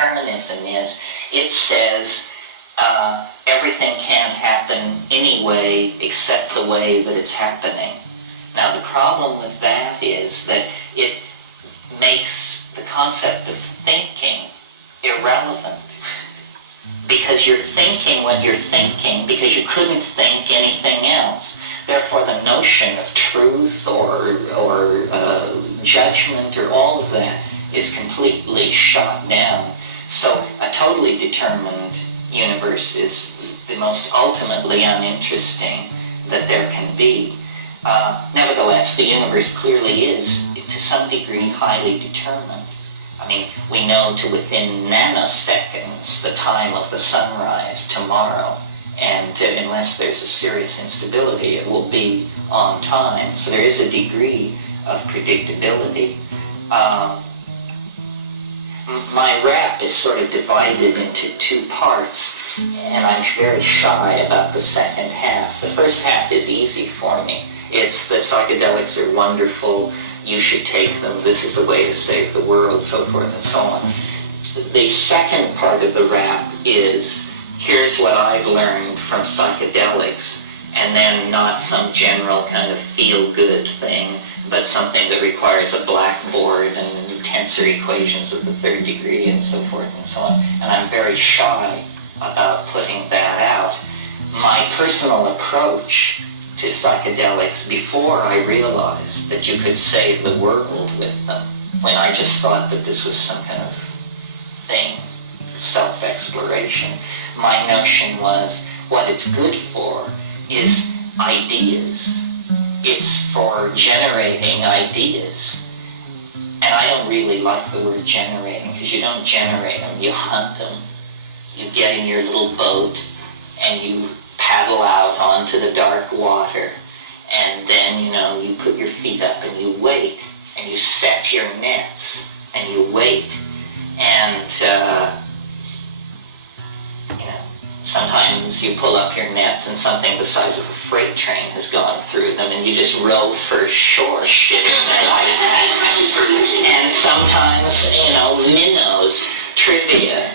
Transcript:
determinism is, it says everything can't happen anyway except the way that it's happening. Now the problem with that is that it makes the concept of thinking irrelevant. Because you're thinking what you're thinking because you couldn't think anything else. Therefore the notion of truth or judgment or all of that is completely shot down. So a totally determined universe is the most ultimately uninteresting that there can be. Nevertheless, the universe clearly is, to some degree, highly determined. I mean, we know to within nanoseconds the time of the sunrise tomorrow, and unless there's a serious instability, it will be on time. So there is a degree of predictability. My rap is sort of divided into two parts, and I'm very shy about the second half. The first half is easy for me. It's that psychedelics are wonderful, you should take them, this is the way to save the world, so forth and so on. The second part of the rap is, here's what I've learned from psychedelics, and then not some general kind of feel-good thing, but something that requires a blackboard and tensor equations of the third degree and so forth and so on. And I'm very shy about putting that out. My personal approach to psychedelics before I realized that you could save the world with them, when I just thought that this was some kind of thing, self-exploration, my notion was what it's good for is ideas. It's for generating ideas. And I don't really like the word generating, because you don't generate them, you hunt them. You get in your little boat and you paddle out onto the dark water, and then, you put your feet up and you wait, and you set your nets, and you wait, and, sometimes you pull up your nets and something the size of a freight train has gone through them, and you just row for shore shit in the night. And sometimes, minnows, trivia,